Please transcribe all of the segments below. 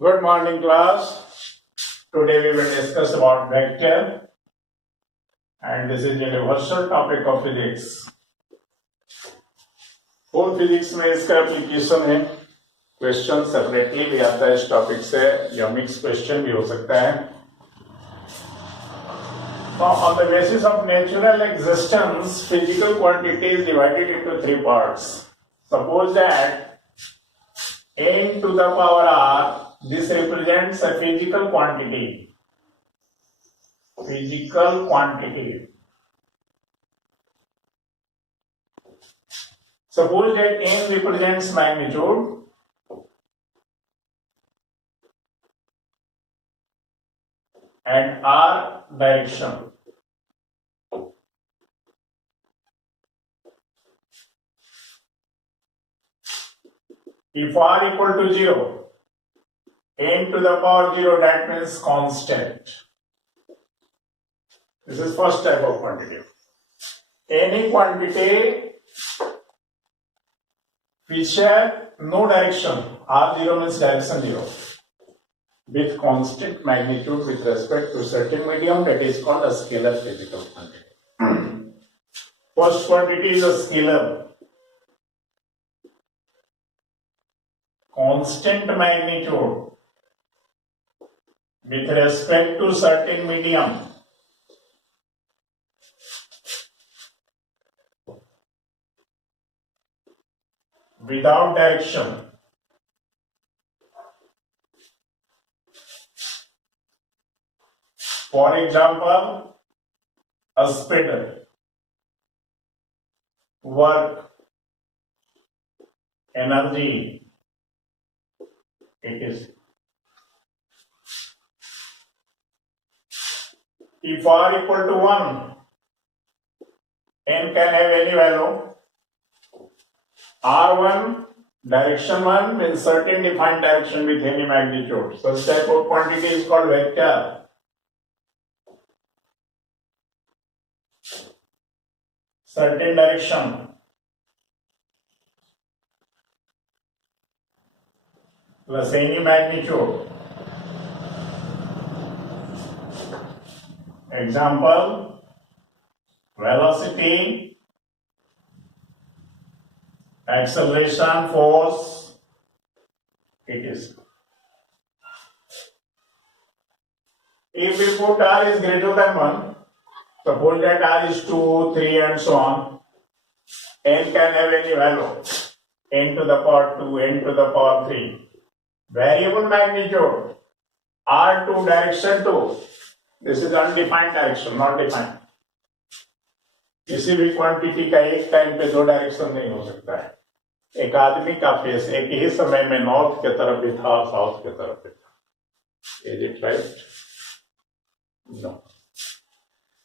Good morning, class. Today we will discuss about vector, and this is universal topic of physics. Full physics में इसका application है. Question separately भी आता है इस टॉपिक से, या मिक्स क्वेश्चन भी हो सकता है. So, on the basis of natural existence, physical quantity is divided into three parts. Suppose that n to the power r, this represents a physical quantity. Physical quantity. Suppose that n represents magnitude and r direction. If r equal to 0, n to the power 0, that means constant. This is first type of quantity. Any quantity which has no direction, r0 means direction 0, with constant magnitude with respect to certain medium, that is called a scalar physical quantity. First quantity is a scalar. Constant magnitude with respect to certain medium. Without direction. For example, a speed, work, energy, it is. If r equal to 1, n can have any value. R1, direction 1 means certain defined direction with any magnitude. Such type of quantity is called vector. Certain direction plus any magnitude. Example, velocity, acceleration, force, it is. If we put r is greater than 1, suppose that r is 2, 3 and so on, n can have any value, n to the power 2, n to the power 3. Variable magnitude, r2 direction 2, this is undefined direction, not defined. किसी भी quantity का एक time पे दो direction नहीं हो सकता है. एक आदमी का फेस एक ही समय में नॉर्थ के तरफ भी था और साउथ के तरफ भी था. Is it right? No.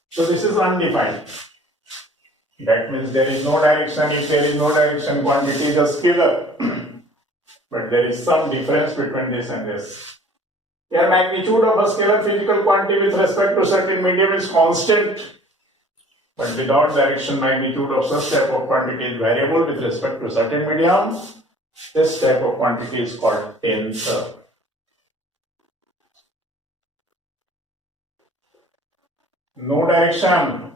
So this is undefined. That means there is no direction. If there is no direction, quantity is a scalar. But there is some difference between this and this. The magnitude of a scalar physical quantity with respect to certain medium is constant. But without direction, magnitude of such type of quantity is variable with respect to certain medium. This type of quantity is called tensor. No direction.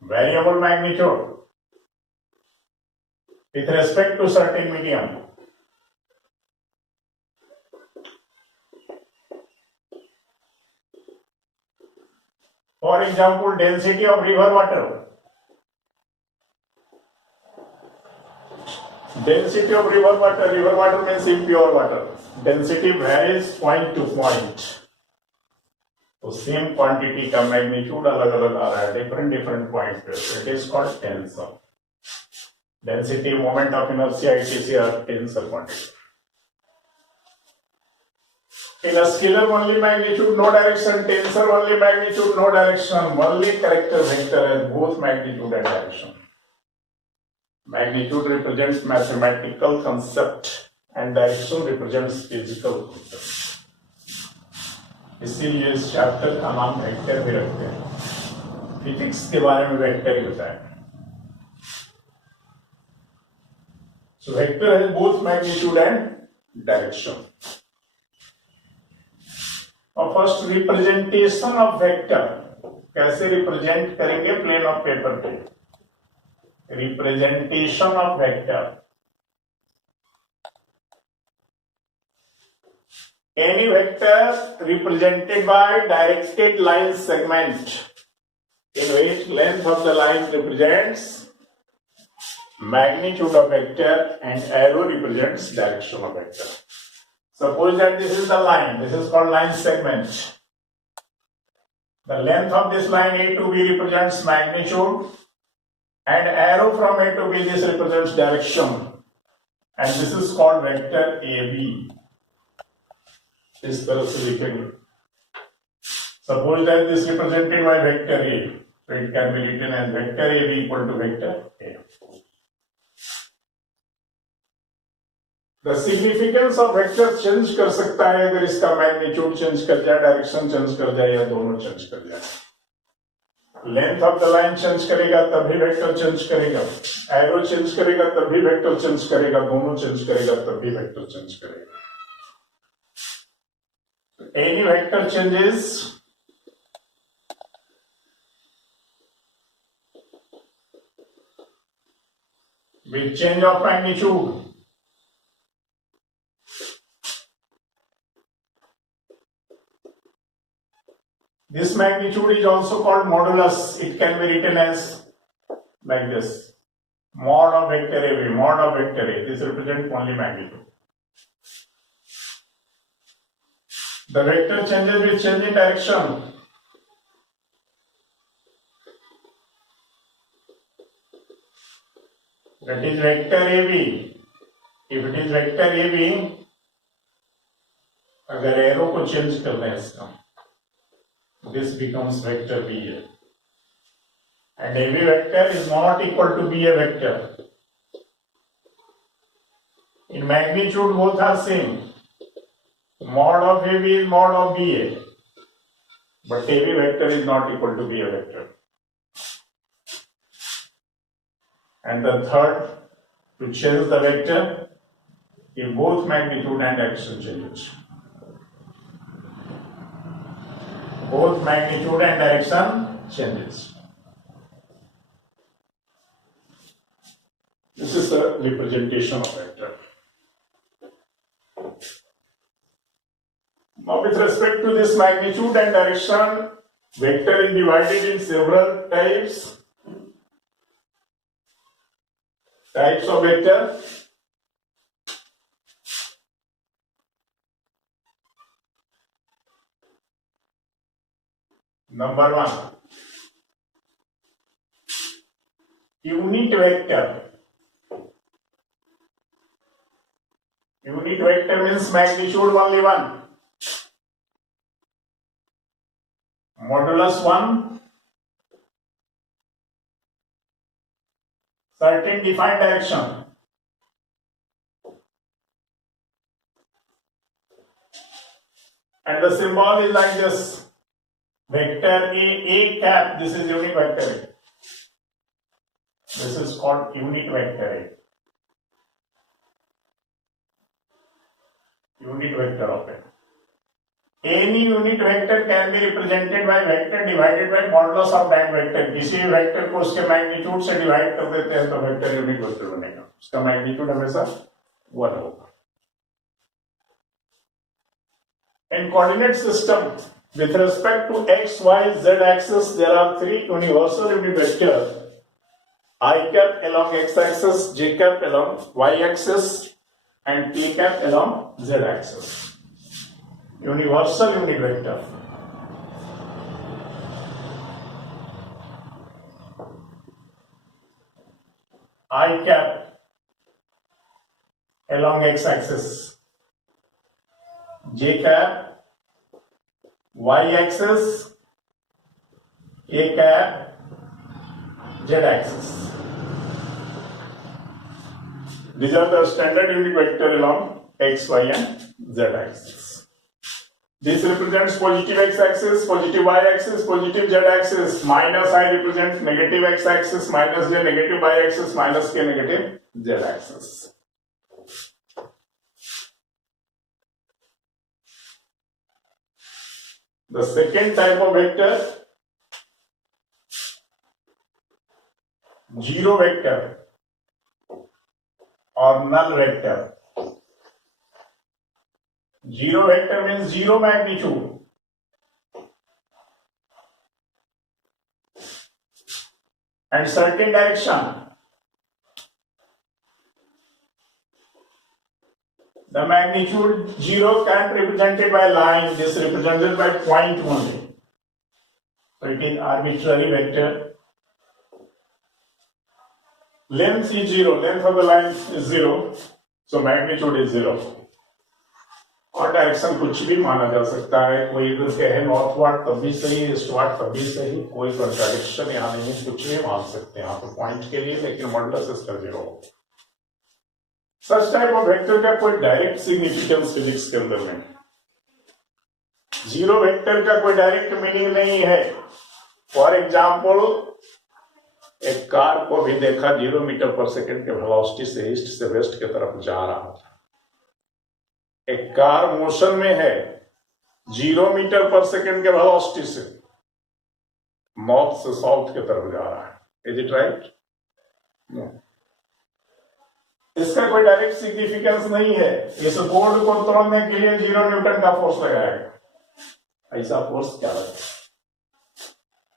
Variable magnitude with respect to certain medium. For example, density of river water. Density of river water means impure water. Density varies point to point. तो same quantity का magnitude अलग अलग आ रहा है different point पे. It is called tensor. Density, moment of inertia, etc. are tensor quantity. In a scalar only magnitude, no direction. Tensor only magnitude, no direction. Only character vector has both magnitude and direction. Magnitude represents mathematical concept and direction represents physical concept. इसीलिए इस chapter का नाम vector भी रखते हैं. Physics के बारे में वेक्टर ही होता है. So vector has both magnitude and direction. और फर्स्ट रिप्रेजेंटेशन ऑफ वेक्टर कैसे रिप्रेजेंट करेंगे प्लेन ऑफ पेपर पे. Representation of vector. Any vector represented by directed line segment in which length of the line represents magnitude of vector and arrow represents direction of vector. Suppose that this is the line, this is called line segment. The length of this line A to B represents magnitude and arrow from A to B this represents direction, and this is called vector AB. इस तरह से लिखेंगे. Suppose that this is represented by vector A, so it can be written as vector AB equal to vector A. The significance of vector change कर सकता है अगर इसका magnitude change कर जाए, direction change कर जाए या दोनों change कर जाए. Length of the line change करेगा तभी vector change करेगा, arrow change करेगा तभी vector change करेगा, दोनों change करेगा तभी vector change करेगा. Any vector changes with change of magnitude. This magnitude is also called modulus. It can be written as like this: mod of vector AB, mod of vector A. This represents only magnitude. The vector changes with change in direction. That is vector AB. If it is vector AB, अगर arrow को change करना है इसका, this becomes vector BA. And AB vector is not equal to BA vector. In magnitude, both are same. Mod of AB is mod of BA, but AB vector is not equal to BA vector. And the third, to change the vector, in both magnitude and direction changes. Both magnitude and direction changes. This is the representation of vector. Now, with respect to this magnitude and direction, vector is divided in several types. Types of vector. Number one, unit vector. Unit vector means magnitude only one. Modulus 1, certain defined direction. And the symbol is like this. Vector A cap, this is unit vector A. This is called unit vector A. Unit vector of A. Any unit vector can be represented by vector divided by modulus of that vector. किसी भी vector को उसके magnitude से divide कर देते हैं तो vector unit vector बनेगा. उसका मैग्नीट्यूड हमेशा 1 होगा. In coordinate system, with respect to x, y, z axis, there are three universal unit vectors: I cap along x axis, j cap along y axis, and k cap along z axis. Universal unit vector. I cap along x axis, j cap y axis, k cap z axis. These are the standard unit vector along x, y, and z axis. This represents positive x-axis, positive y-axis, positive z-axis. Minus I represents negative x-axis, minus j negative y-axis, minus k negative z-axis. The second type of vector, zero vector or null vector. Zero vector means zero magnitude. And certain direction. The magnitude zero can't be represented by line, this is represented by point only. So it is arbitrary vector. Length is zero, length of the line is zero, so magnitude is zero. और direction कुछ भी माना जा सकता है, कोई अगर कहे नॉर्थवर्ड तब भी सही, ईस्टवर्ड तब भी सही, कोई कंट्राडिक्शन यहाँ नहीं है, कुछ भी मान सकते हैं यहाँ पे पॉइंट के लिए, लेकिन मॉडुलस इसका जीरो हो। सच टाइप ऑफ वेक्टर का कोई डायरेक्ट सिग्निफिकेंस फिजिक्स के अंदर नहीं। जीरो वेक्टर का कोई डायरेक्ट मीनिंग नहीं है। फॉर एग्जाम्पल, एक कार को भी देखा 0 मीटर पर सेकेंड के वेलोसिटी से ईस्ट से वेस्ट की तरफ जा रहा था। एक कार मोशन में है 0 मीटर पर सेकेंड के वेलोसिटी से नॉर्थ से साउथ की तरफ जा रहा है। Is it right? नो। इसका कोई डायरेक्ट सिग्निफिकेंस नहीं है। इस बोर्ड को तोड़ने के लिए 0 न्यूटन का फोर्स लगाएगा, ऐसा फोर्स क्या लगेगा?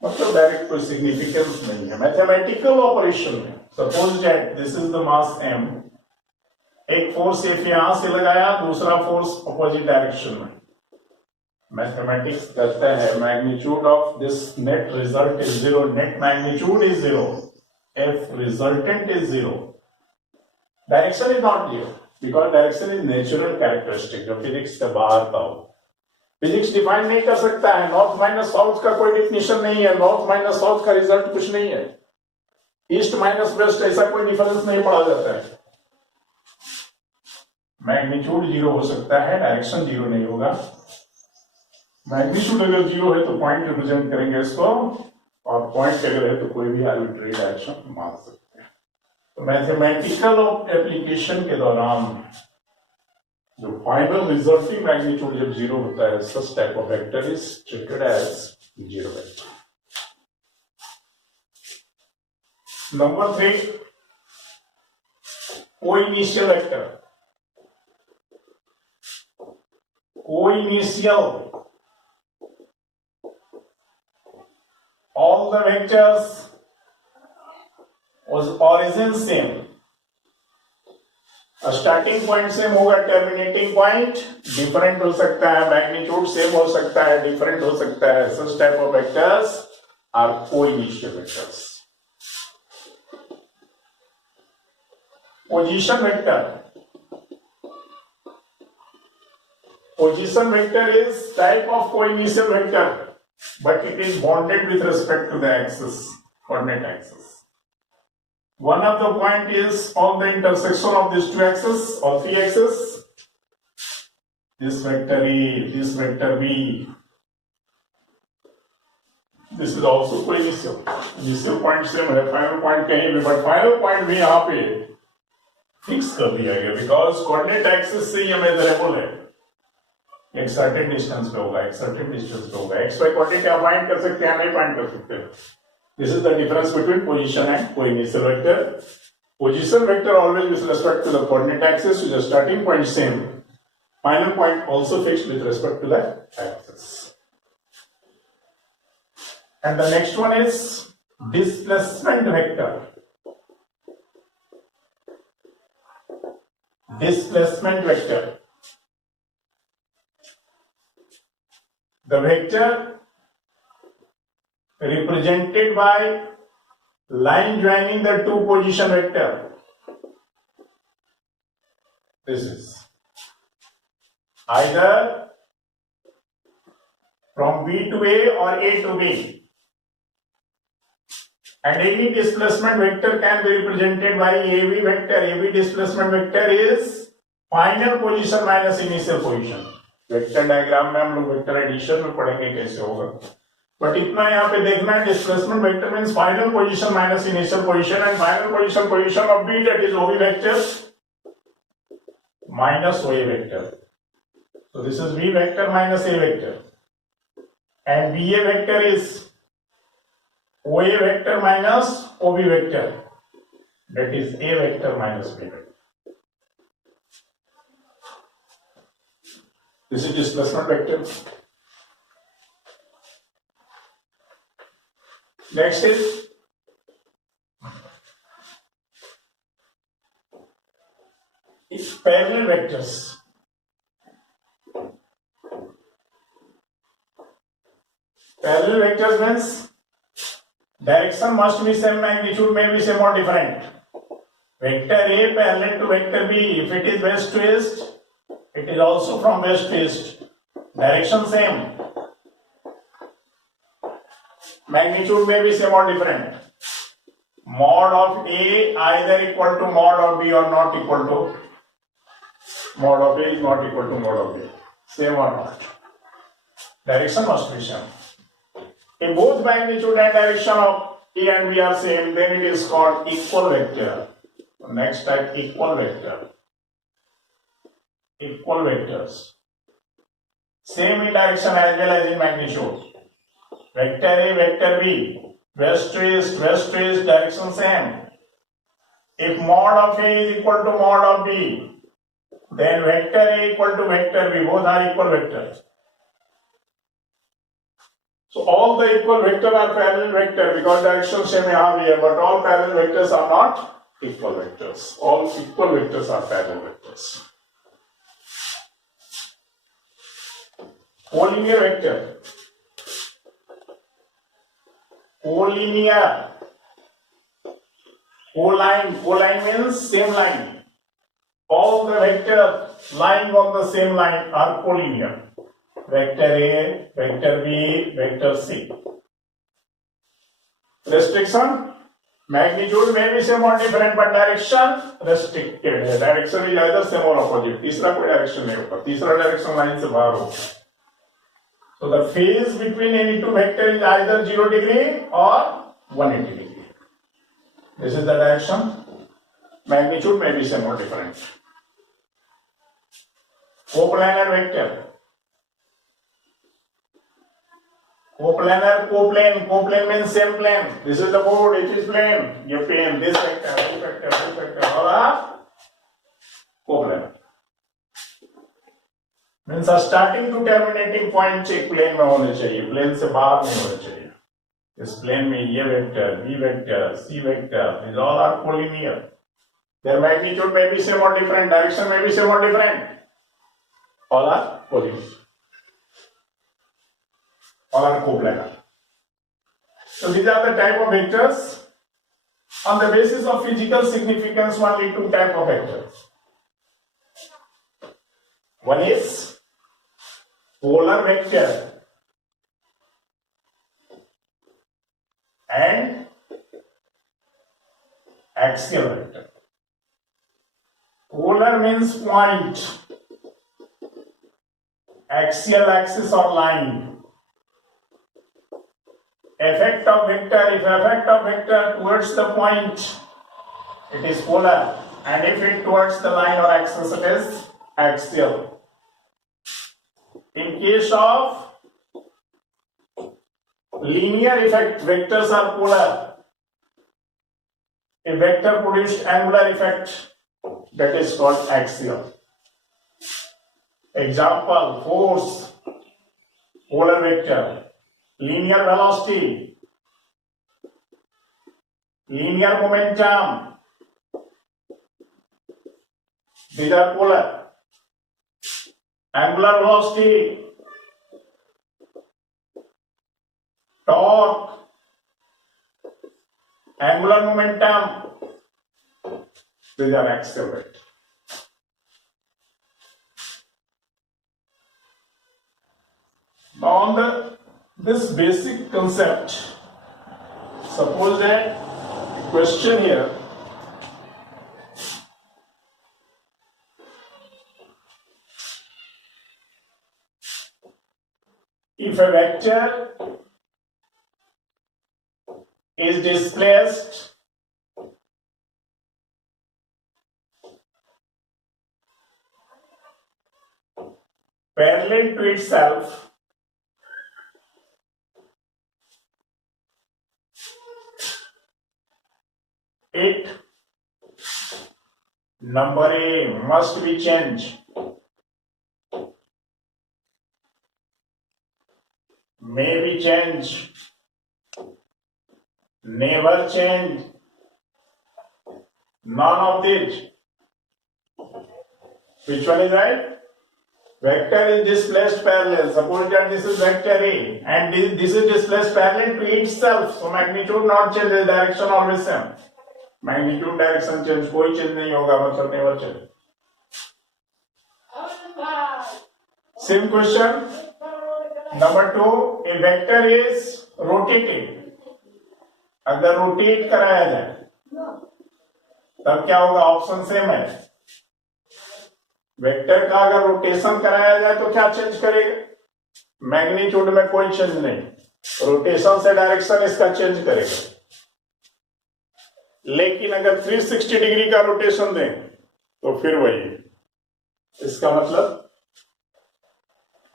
मतलब डायरेक्ट कोई सिग्निफिकेंस नहीं है। मैथमेटिकल ऑपरेशन में suppose that this is the mass m, एक फोर्स F यहां से लगाया, दूसरा फोर्स अपोजिट डायरेक्शन में। मैथमेटिक्स कहता है magnitude of this net result is zero, net magnitude is zero, F resultant is zero, direction is not zero, because direction is natural characteristic जो physics के बाहर था। फिजिक्स डिफाइन नहीं कर सकता है। नॉर्थ माइनस साउथ का कोई डिफिनेशन नहीं है, नॉर्थ माइनस साउथ का रिजल्ट कुछ नहीं है, ईस्ट माइनस वेस्ट ऐसा कोई डिफरेंस नहीं पढ़ा जाता है। मैग्नीट्यूड जीरो हो सकता है, डायरेक्शन जीरो नहीं होगा। मैग्नीट्यूड अगर जीरो है तो पॉइंट रिप्रेजेंट करेंगे इसको, और पॉइंट अगर है तो कोई भी आर्बिट्रेरी डायरेक्शन मान सकते हैं। तो मैथमेटिकल एप्लीकेशन के दौरान जो फाइनल रिजल्टिंग मैग्नीट्यूड जब जीरो होता है, such type of vector is treated as zero vector. Number 3, coinitial vector. Coinitial, all the vectors was origin same, starting point same होगा, टर्मिनेटिंग पॉइंट डिफरेंट हो सकता है, मैग्नीट्यूड सेम हो सकता है, डिफरेंट हो सकता है। Such type of vectors are coinitial vectors. Position vector, position vector is type of coinitial vector, but it is bounded with respect to the axis, coordinate axis. One of the point is on the intersection of these two axes or three axes. This vector E, this vector B. This is also coinitial. Initial point same है, final point कहीं भी, but final point भी यहाँ पे fix कर दिया गया because coordinate axis से ये मेजरेबल है। एक सर्टेन डिस्टेंस पे होगा, एक सर्टेन डिस्टेंस पे होगा। एक्स वाई कोऑर्डिनेट आप फाइंड कर सकते हैं, नहीं फाइंड कर सकते। This is the difference between position and coinitial vector. Position vector always with respect to the coordinate axis, with the starting point same, final point also fixed with respect to the axis. And the next one is displacement vector. Displacement vector, the vector represented by line joining the two position vector. This is either from B to A or A to B, and any displacement vector can be represented by AB vector. AB displacement vector is final position minus initial position. Vector diagram में हम लोग vector addition में पढ़ेंगे कैसे होगा, but इतना यहाँ पे देखना है, displacement vector means final position minus initial position, and final position of B that is OB vector minus O A vector. So this is V vector minus A vector. and BA vector is OA vector minus OB vector, that is A vector minus B vector. This is displacement vector. Next is parallel vectors. Parallel vectors means direction must be same, magnitude may be same or different. Vector A parallel to vector B, if it is west to east, it is also from west to east. Direction same. Magnitude may be same or different. Mod of A either equal to mod of B or not equal to. Mod of A is not equal to mod of B. Same or not. Direction must be same. If both magnitude and direction of A and B are same, then it is called equal vector. Next type, equal vector. Equal vectors. Same in direction as well as in magnitude. Vector A, vector B, west to east, direction same. If mod of A is equal to mod of B, then vector A equal to vector B, both are equal vectors. So all the equal vectors are parallel vector because direction same यहाँ भी है, but all parallel vectors are not equal vectors. All equal vectors are parallel vectors. Collinear vector. Collinear. Colline means same line. All the vectors lying on the same line are collinear. Vector A, vector B, vector C. Restriction. Magnitude may be same or different, but direction restricted है. Direction is either same or opposite. तीसरा कोई direction नहीं होगा. तीसरा direction line से बाहर होगा. So the phase between any two vectors is either 0 degree or 180 degree. This is the direction. Magnitude may be same or different. Coplanar vector. Coplanar, coplane means same plane. This is the board, it is plane. You plane, this vector, all are coplanar. Means starting to terminating point एक plane में होने चाहिए, plane से बाहर नहीं होने चाहिए. इस plane में ये vector, B vector, C vector, these all are collinear. Their magnitude may be same or different, direction may be same or different. All are collinear. All are coplanar. So these are the type of vectors. On the basis of physical significance, only two type of vectors. One is polar vector and axial vector. Polar means point, axial axis or line. Effect of vector, if effect of vector towards the point, it is polar, and if it towards the line or axis, it is axial. In case of linear effect, vectors are polar. A vector produced angular effect, that is called axial. Example, force, polar vector. Linear velocity, linear momentum, these are polar. Angular velocity, torque, angular momentum, these are axial vectors. Now on this basic concept, suppose that question here, if a vector is displaced parallel to itself it, number A, must be changed, may be changed, never change, none of these. Which one is right? Vector is displaced parallel. Suppose that this is vector A and this is displaced parallel to itself. So magnitude not change, the direction always same. Magnitude direction change, कोई change नहीं होगा, मतलब never change. Same question. Number 2, a vector is rotated. अगर rotate कराया जाए तब क्या होगा? ऑप्शन सेम है. वेक्टर का अगर रोटेशन कराया जाए तो क्या चेंज करेगा? मैग्नीट्यूड में कोई चेंज नहीं, रोटेशन से डायरेक्शन इसका चेंज करेगा. लेकिन अगर 360 डिग्री का रोटेशन दें तो फिर वही. इसका मतलब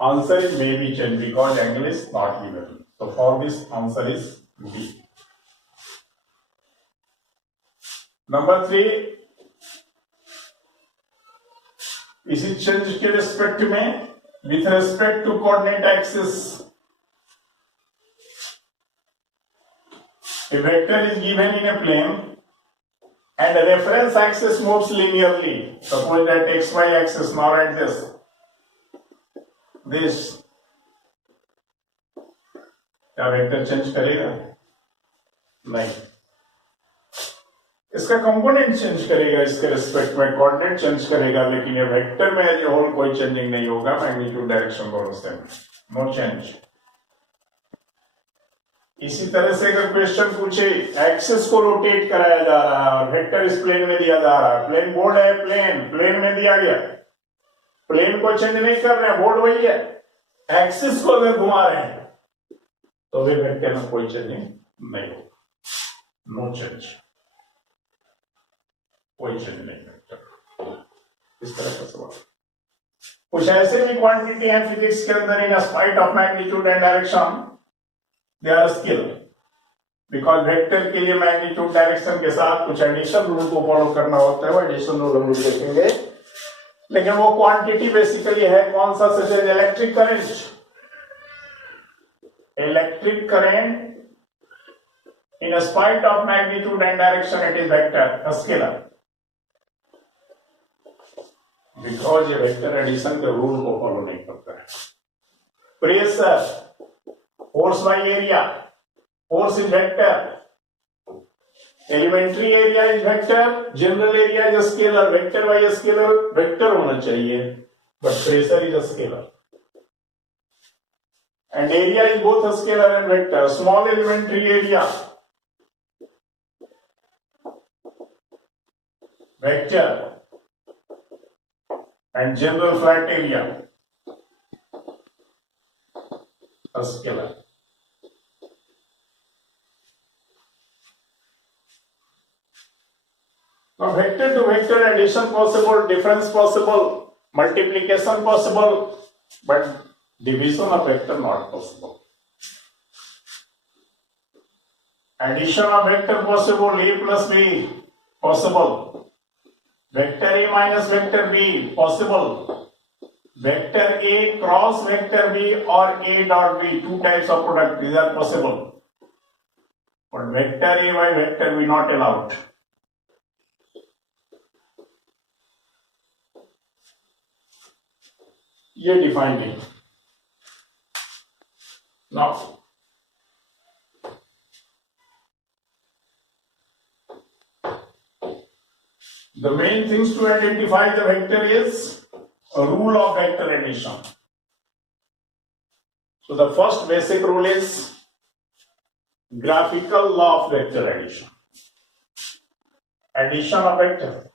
answer is may be change because angle is not given. तो for this answer is B. Number 3, इसी चेंज के रिस्पेक्ट में with respect to coordinate axis a vector is given in a plane and a reference axis moves linearly. Suppose that xy axis, now at this क्या vector change करेगा? नहीं. इसका component change करेगा, इसके respect में coordinate change करेगा, लेकिन ये वेक्टर में एज ए होल कोई चेंजिंग नहीं होगा. मैग्नीट्यूड डायरेक्शन दोनों सेम, नो चेंज. इसी तरह से अगर क्वेश्चन पूछे एक्सिस को रोटेट कराया जा रहा है और वेक्टर इस प्लेन में दिया जा रहा है, प्लेन बोर्ड है, प्लेन में दिया गया, प्लेन को चेंज नहीं कर रहे हैं, बोर्ड वही है. एक्सिस को अगर घुमा रहे हैं तो भी वेक्टर में कोई चेंजिंग नहीं होगा, नो चेंज, कोई चेंज नहीं करता. इस तरह का सवाल. कुछ ऐसे भी क्वांटिटी है फिजिक्स के अंदर, in spite of magnitude and direction they are scale. Because vector के लिए मैग्नीट्यूड डायरेक्शन के साथ कुछ एडिशनल रूल को फॉलो करना होता है, वो एडिशनल रूल हम देखेंगे. लेकिन वो क्वांटिटी बेसिकली है कौन सा? Such as electric current. Electric current in spite of magnitude and direction it is vector scalar. Because ये वेक्टर एडिशन के रूल को फॉलो नहीं करता है. Pressure, force by area, force is vector, elementary area is vector, general area is scalar. Vector by scalar vector होना चाहिए, but pressure is scalar and area is both scalar and vector. Small elementary area vector and general flat area a scalar. Now vector to vector addition possible, difference possible, multiplication possible, but division of vector not possible. Addition of vector possible, a plus b possible. Vector A minus vector B possible. Vector A cross vector B or A dot B, two types of product, these are possible. But vector A by vector B not allowed. ये defined है. Now the main things to identify the vector is a rule of vector addition. So the first basic rule is graphical law of vector addition. Addition of vector.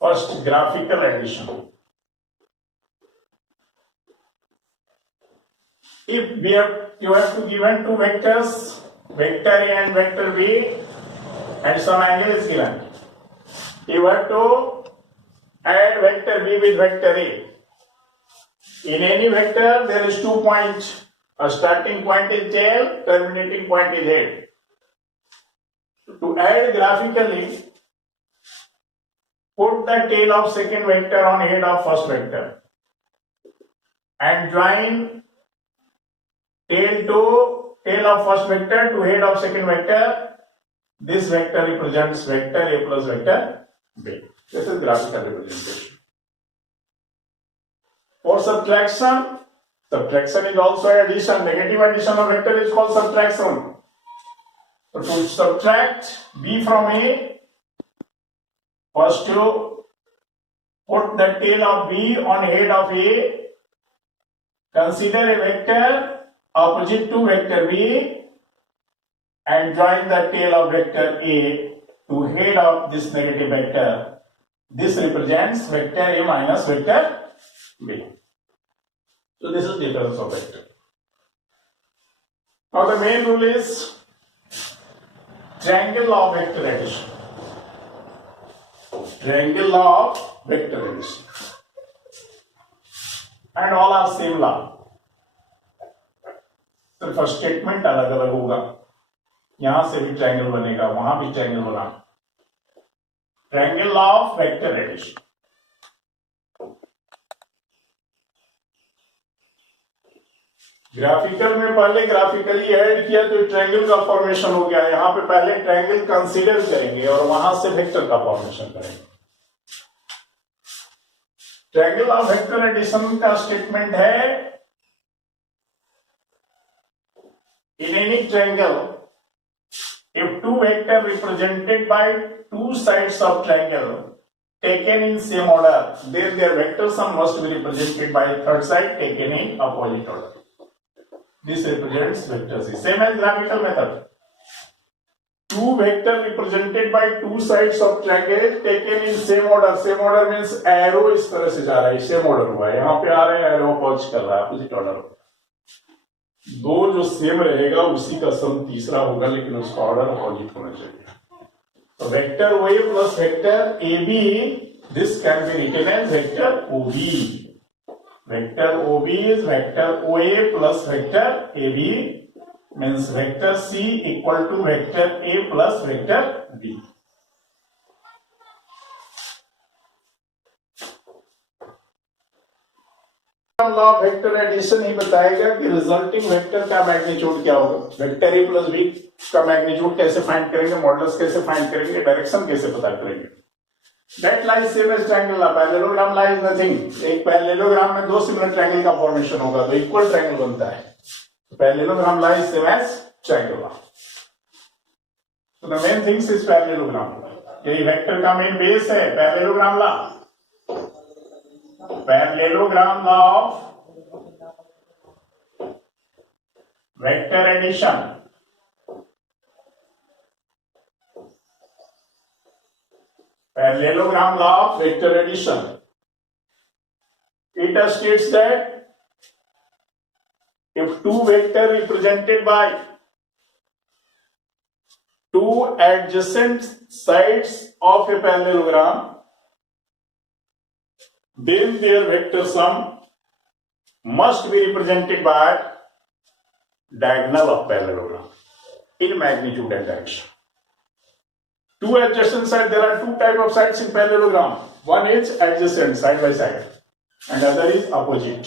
First, graphical addition. If you have to given two vectors, vector A and vector B, and some angle is given, you have to add vector B with vector A. In any vector, there is 2 points. A starting point is tail, terminating point is head. To add graphically, put the tail of second vector on head of first vector and join tail of first vector to head of second vector. This vector represents vector A plus vector B. This is graphical representation. For subtraction is also addition. Negative addition of vector is called subtraction. So to subtract B from A, first you put the tail of B on head of A, consider a vector opposite to vector B and join the tail of vector A to head of this negative vector. This represents vector A minus vector B. So this is difference of vector. Now the main rule is triangle law of vector addition. Triangle law of vector addition. And all are same law. सिर्फ statement अलग अलग होगा. यहां से भी triangle बनेगा, वहां भी ट्रायंगल बना. Triangle law of vector addition. Graphical में पहले ग्राफिकली ऐड किया तो ट्रायंगल का फॉर्मेशन हो गया. यहां पे पहले ट्रायंगल कंसीडर करेंगे और वहां से वेक्टर का फॉर्मेशन करेंगे. ट्रायंगल ऑफ वेक्टर एडिशन का स्टेटमेंट है, in any triangle, if two vectors represented by two sides of triangle taken in same order, then their vector sum must be represented by a third side taken in opposite order. This represents vector C. Same as graphical method. Two vectors represented by two sides of triangle taken in same order. Same order means arrow इस तरह से जा रहा है, same order हुआ है. यहाँ पे आ रहे हैं, arrow opposite कर रहा है, opposite order. दो जो सेम रहेगा उसी का सम तीसरा होगा, लेकिन उसका ऑर्डर अपोजिट होना चाहिए. तो vector O A plus vector A B, this can be written as vector O B. Vector O B is vector O A plus vector A B, means vector C equal to vector A plus vector B. Law of vector addition ही बताएगा कि resulting vector का magnitude क्या होगा. Vector A plus B का magnitude कैसे find करेंगे, modulus कैसे फाइंड करेंगे, डायरेक्शन कैसे पता करेंगे. That lies same as triangle law. Parallelogram lies nothing. एक पैरेललोग्राम में दो सिमिलर ट्रायंगल का फॉर्मेशन होगा तो इक्वल ट्रायंगल बनता है. Parallelogram lies same as triangle law. So the main things is parallelogram. यही वेक्टर का मेन बेस है, parallelogram law. Parallelogram law of vector addition. Parallelogram law of vector addition. It states that if two vectors represented by two adjacent sides of a parallelogram, then their vector sum must be represented by diagonal of parallelogram in magnitude and direction. Two adjacent sides, there are two types of sides in parallelogram. One is adjacent, side by side, and other is opposite.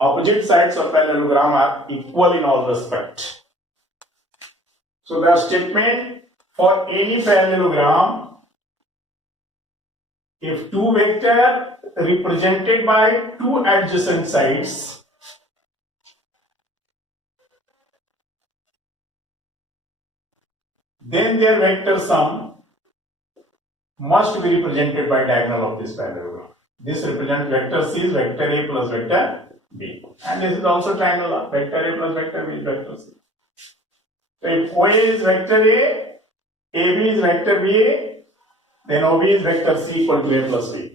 Opposite sides of parallelogram are equal in all respect. So the statement for any parallelogram, if two vectors represented by two adjacent sides then their vector sum must be represented by diagonal of this parallelogram. This represents vector C is vector A plus vector B, and this is also triangle law. Vector A plus vector B is vector C. So if OA is vector A, AB is vector B, then OB is vector C equal to A plus B.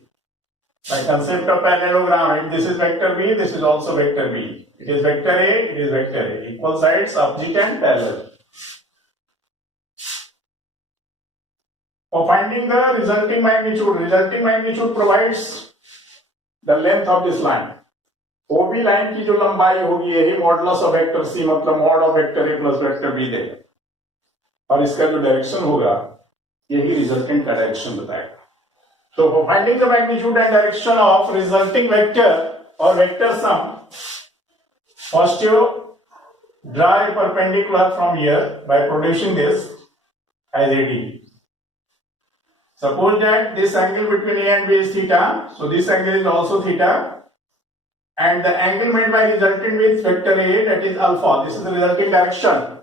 By concept of parallelogram, if this is vector B, this is also vector B. It is vector A, it is vector A. Equal sides, opposite and parallel. For finding the resulting magnitude provides the length of this line. OB line की जो लंबाई होगी यही modulus of vector C मतलब mod of vector A plus vector B देगा, और इसका जो डायरेक्शन होगा यही रिजल्टेंट का डायरेक्शन बताएगा. So for finding the magnitude and direction of resulting vector or vector sum, first you draw a perpendicular from here by producing this as AD. Suppose that this angle between A and B is theta, so this angle is also theta, and the angle made by resultant with vector A, that is alpha. This is the resulting direction.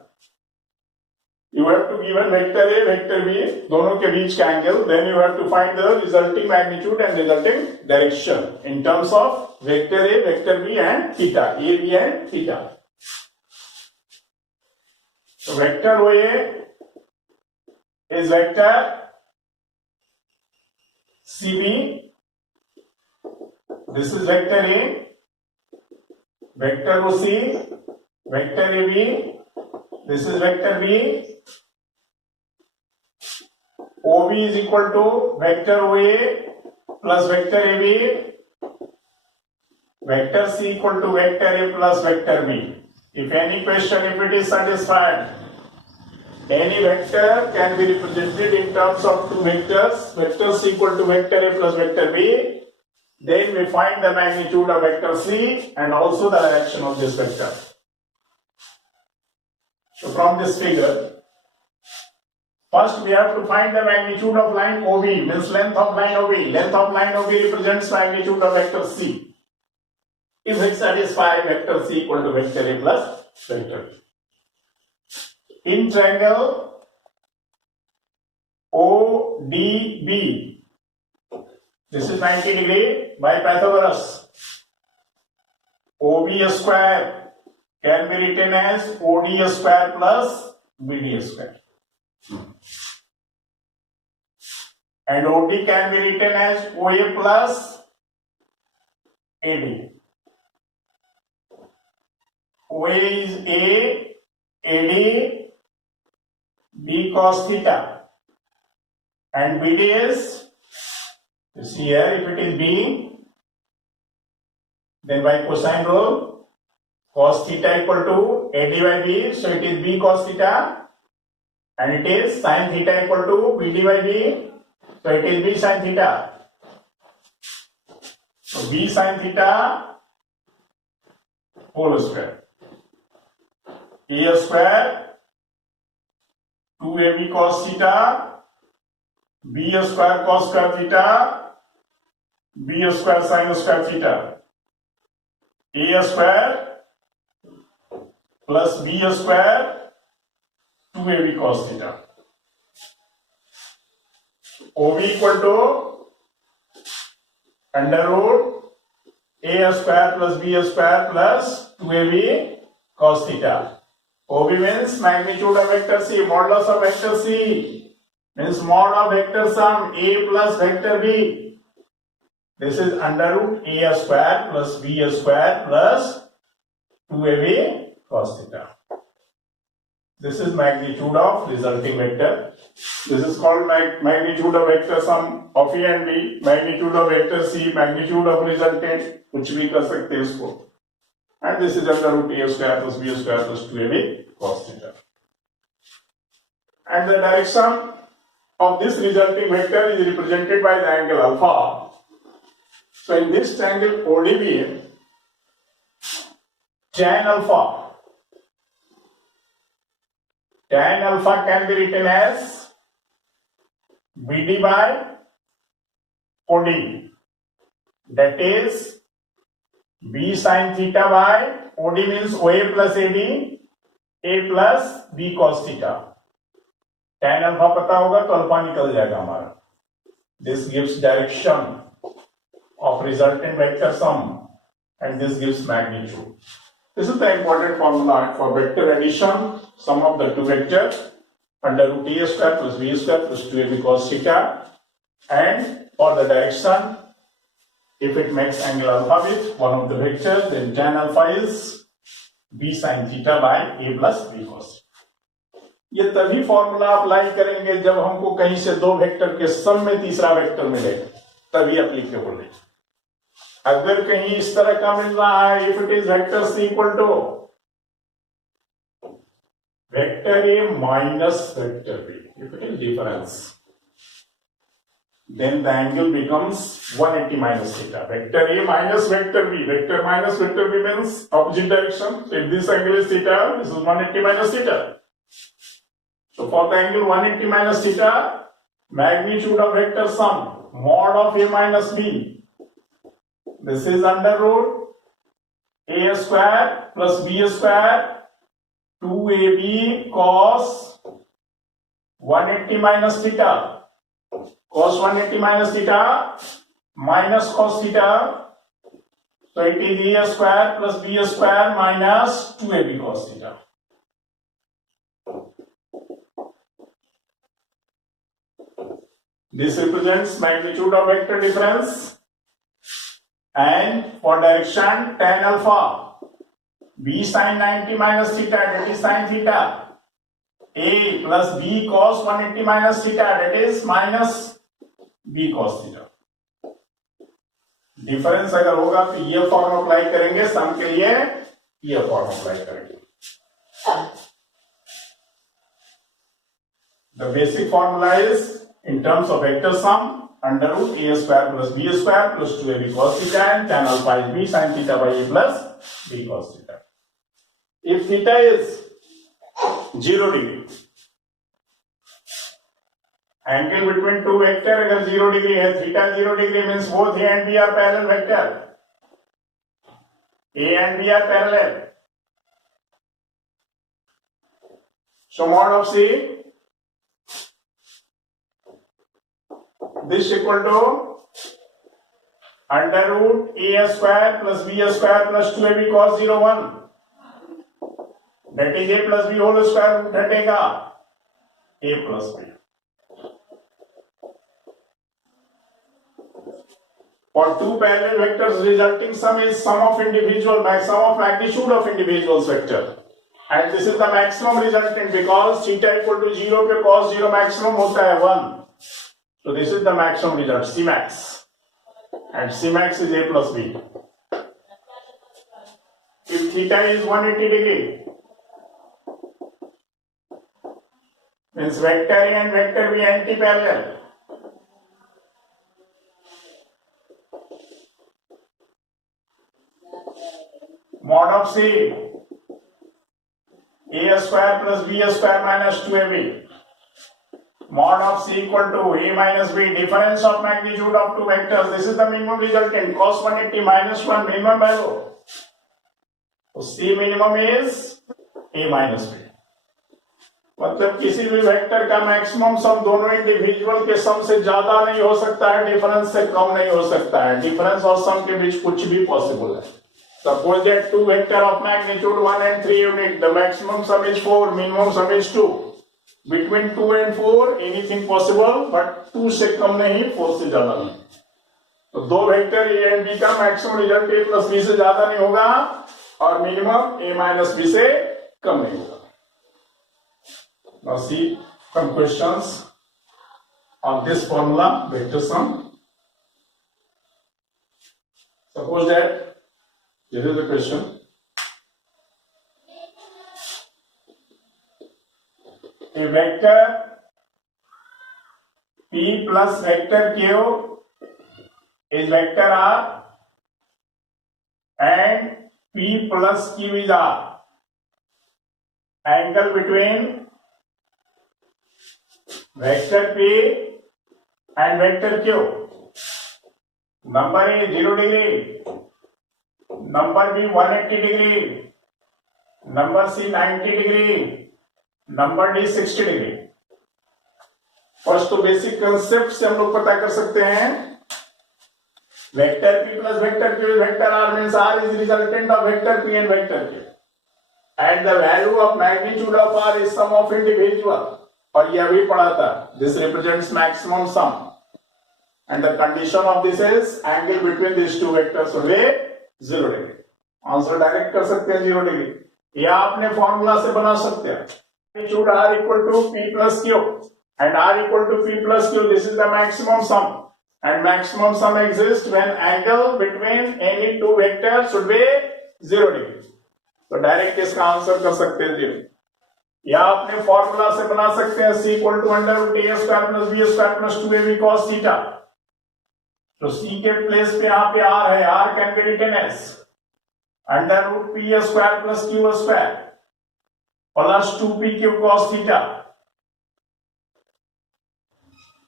You have to given vector A, vector B, दोनों के बीच का angle, then you have to find the resulting magnitude and resulting direction in terms of vector A, vector B and theta, A, B and theta. So vector OA is vector CB, this is vector A, vector OC, vector AB, this is vector B, OB is equal to vector OA plus vector AB, vector C equal to vector A plus vector B. If any question, if it is satisfied, any vector can be represented in terms of two vectors, vector C equal to vector A plus vector B, then we find the magnitude of vector C and also the direction of this vector. So from this figure, first we have to find the magnitude of line OB, means length of line OB. Length of line OB represents magnitude of vector C. If it satisfies vector C equal to vector A plus vector B. In triangle ODB, this is 90 degree by Pythagoras. OB square can be written as OD square plus BD square. And OD can be written as OA plus AD. OA is A, AD, B cos theta. And BD is, you see here, if it is B, then by cosine rule, cos theta equal to AD by B, so it is B cos theta. And it is sin theta equal to BD by B, so it is B sin theta. So B sin theta whole square. A square 2AB cos theta, B square cos square theta, B square sin square theta. A square plus B square 2AB cos theta. OB equal to under root A square plus B square plus 2AB cos theta. OB means magnitude of vector C, modulus of vector C means mod of vector sum A plus vector B. This is under root A square plus B square plus 2AB cos theta. This is magnitude of resulting vector. This is called magnitude of vector sum of A and B, magnitude of vector C, magnitude of resultant, कुछ भी कर सकते हैं इसको. And this is under root A square plus B square plus 2AB cos theta. And the direction of this resulting vector is represented by the angle alpha. So in this triangle ODB, tan alpha can be written as BD by OD, that is B sin theta by OD means OA plus AD, A plus B cos theta. Tan alpha पता होगा तो alpha निकल जाएगा हमारा. This gives direction of resultant vector sum and this gives magnitude. This is the important formula for vector addition, sum of the two vectors under root A square plus B square plus 2AB cos theta, and for the direction, if it makes angle alpha with one of the vectors, then tan alpha is B sin theta by A plus B cos. ये तभी formula apply करेंगे जब हमको कहीं से दो vector के सम में तीसरा वेक्टर मिलेगा, तभी एप्लीकेबल है. अगर कहीं इस तरह का मिल रहा है, if it is vector C equal to vector A minus vector B, if it is difference, then the angle becomes 180 minus theta. Vector A minus vector B. Vector minus vector B means opposite direction. So if this angle is theta, this is 180 minus theta. So for the angle 180 minus theta, magnitude of vector sum mod of A minus B. This is under root A square plus B square 2AB cos 180 minus theta. Cos 180 minus theta minus cos theta, so it is A square plus B square minus 2AB cos theta. This represents magnitude of vector difference, and for direction tan alpha, B sin 90 minus theta, that is sin theta, A plus B cos 180 minus theta, that is minus B cos theta. Difference अगर होगा तो ये form apply करेंगे, सम के लिए ये form apply करेंगे. The basic formula is in terms of vector sum under root A square plus B square plus 2AB cos theta, and tan alpha is B sin theta by A plus B cos theta. If theta is 0 degree, angle between two vector अगर 0 degree है, theta 0 degree means both A and B are parallel vector. A and B are parallel. So mod of C, this equal to under root A square plus B square plus 2AB cos 0 1. That is A plus B whole square root हटेगा A plus B. For two parallel vectors, resulting sum is sum of magnitude of individual vector, and this is the maximum resultant because theta equal to 0 पे cos 0 maximum होता है 1. So this is the maximum result, C max, and C max is A plus B. If theta is 180 degree, means vector A and vector B anti-parallel. Mod of C, A square plus B square minus 2AB. Mod of C equal to A minus B, difference of magnitude of two vectors. This is the minimum resultant, cos 180 minus 1 minimum value. So C minimum is A minus B. मतलब किसी भी vector का maximum सम दोनों individual के सम से ज्यादा नहीं हो सकता है, डिफरेंस से कम नहीं हो सकता है. डिफरेंस और सम के बीच कुछ भी पॉसिबल है. Suppose that two vector of magnitude 1 and 3 unit, the maximum sum is 4, minimum sum is 2. Between 2 and 4, anything possible, but 2 से कम नहीं, 4 से ज्यादा नहीं. तो दो वेक्टर A and B का maximum result A plus B से ज्यादा नहीं होगा और मिनिमम A minus B से कम नहीं होगा. Now see some questions on this formula, vector sum. Suppose that this is the question. A vector P plus vector Q is vector R and P plus Q is R. Angle between vector P and vector Q. Number A 0 degree. Number B 180 degree, number C 90 degree, number D 60 degree. First तो basic concept से हम लोग पता कर सकते हैं. Vector P plus vector Q vector R means R is resultant of vector P and vector Q, and the value of magnitude of R is sum of individual. और ये अभी पढ़ा था. This represents maximum sum, and the condition of this is angle between these two vectors will be 0 degree. Answer direct कर सकते हैं 0 degree, या आपने फॉर्मूला से बना सकते हैं. Magnitude R equal to P plus Q and R equal to P plus Q. This is the maximum sum. and maximum sum exists when angle between any two vectors should be 0 degree. तो direct इसका answer कर सकते हैं 0, या अपने formula से बना सकते हैं c equal to under root a square plus b square plus 2ab cos theta. तो c के प्लेस पे यहाँ पे r है, r can be written as under root p square plus q square plus 2pq cos theta.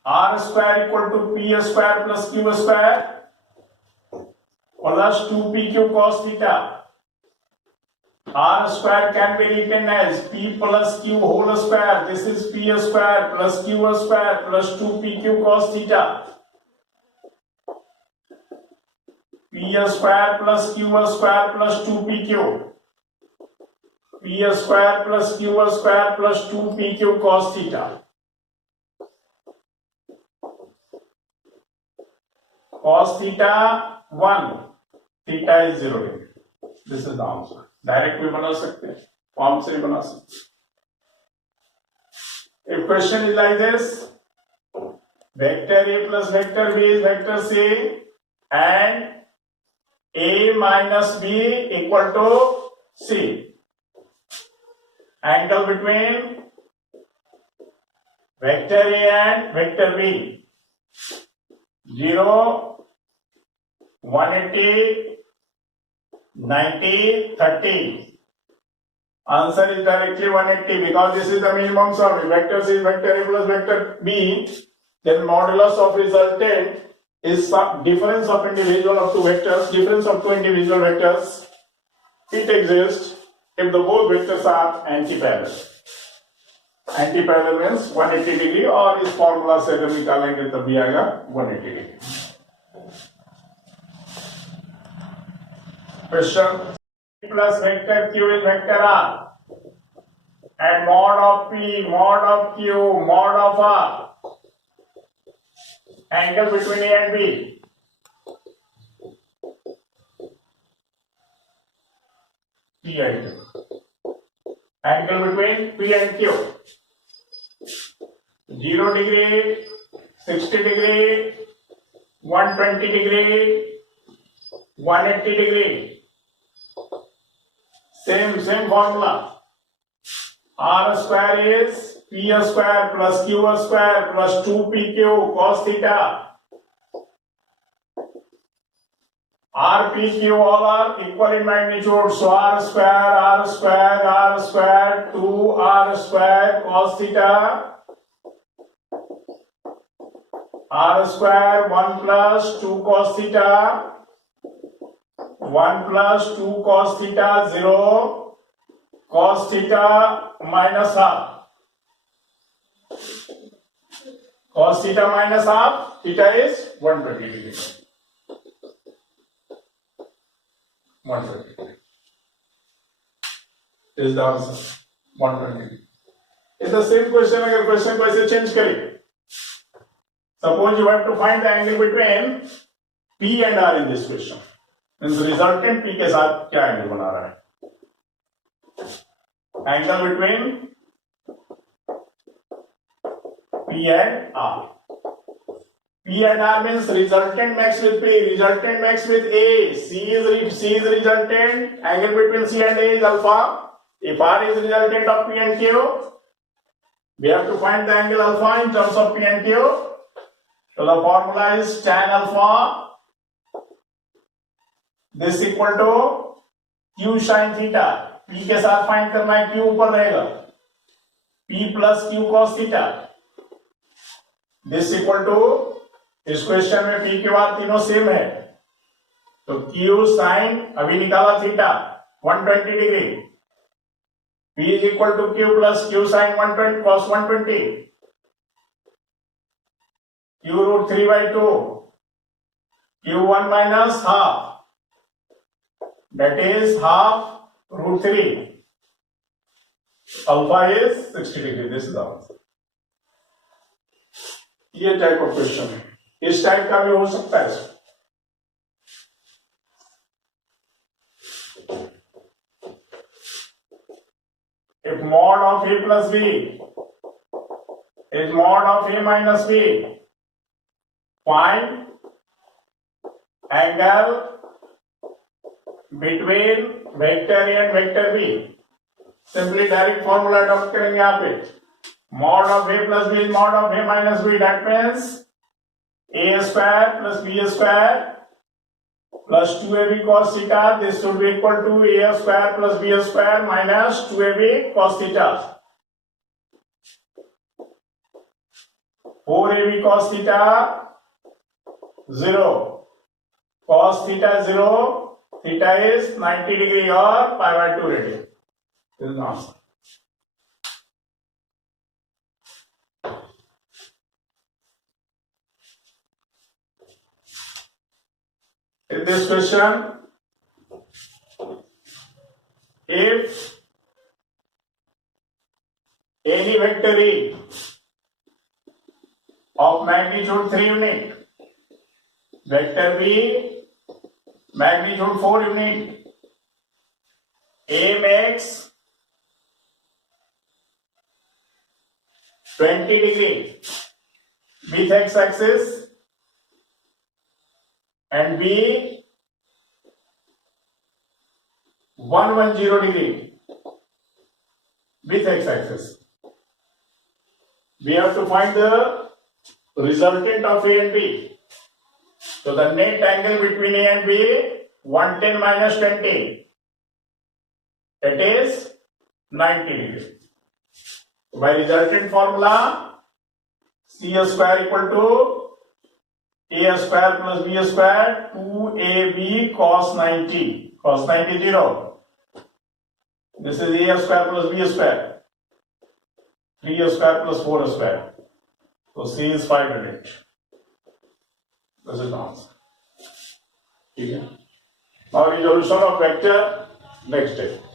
r square equal to p square plus q square plus 2pq cos theta. r square can be written as p plus q whole square. This is p square plus q square plus 2pq cos theta. p square plus q square plus 2pq. p square plus q square plus 2pq cos theta. Cos theta 1, theta is 0 degree. This is the answer. Direct भी बना सकते हैं, form से भी बना सकते हैं. If question is like this, vector A plus vector B is vector C and A minus B equal to C. Angle between vector A and vector B 0, 180, 90, 30. Answer is directly 180 because this is the minimum sum. If vector C is vector A plus vector B, then modulus of resultant is some difference of individual of two vectors. Difference of two individual vectors, it exists if the both vectors are anti-parallel. Anti-parallel means 180 degree और इस formula से अगर निकालेंगे तब भी आएगा 180 degree. Question plus vector q is vector r and mod of p, mod of q, mod of r. Angle between A and B. P item. Angle between P and Q. 0 degree, 60 degree, 120 degree, 180 degree. Same formula. R square is P square plus Q square plus 2PQ cos theta. R, P, Q all are equal in magnitude. So R square, 2R square cos theta. R square 1 plus 2 cos theta. 1 plus 2 cos theta 0. Cos theta minus half. Cos theta minus half. Theta is 120 degree. 120 degree. Is the answer. 120 degree. It's the same question. अगर question को ऐसे change करें. Suppose you have to find the angle between P and R in this question. Means resultant P के साथ क्या angle बना रहा है? Angle between P and R. P and R means resultant max with P, resultant max with A. C is resultant. Angle between C and A is alpha. If R is resultant of P and Q, we have to find the angle alpha in terms of P and Q. So the formula is tan alpha. This equal to Q sin theta. P के साथ find करना है, Q ऊपर रहेगा. P plus Q cos theta. This equal to, इस question में P के बाद तीनों सेम है, तो Q sin अभी निकाला theta 120 degree. P is equal to Q plus Q sin 120 cos 120. Q root 3 by 2. Q1 minus half. That is half root 3. Alpha is 60 degree. This is the answer. ये type of question है, इस type का भी हो सकता है. If mod of A plus B is mod of A minus B, Find angle between vector A and vector B. Simply direct formula adopt करेंगे यहाँ पे. Mod of A plus B is mod of A minus B. That means A square plus B square plus 2AB cos theta. This should be equal to A square plus B square minus 2AB cos theta. 4AB cos theta 0. Cos theta 0. Theta is 90 degree or pi by 2 radian. This is the answer. In this question, if any vector E of magnitude 3 unit, vector B magnitude 4 unit, A makes 20 degree with x-axis and B 110 degree with x-axis. We have to find the resultant of A and B. So the net angle between A and B 110 minus 20. That is 90 degree. By resultant formula, C square equal to A square plus B square 2AB cos 90. Cos 90 0. This is A square plus B square. 3 square plus 4 square. So C is 500. This is the answer. Okay. Now resolution of vector next step.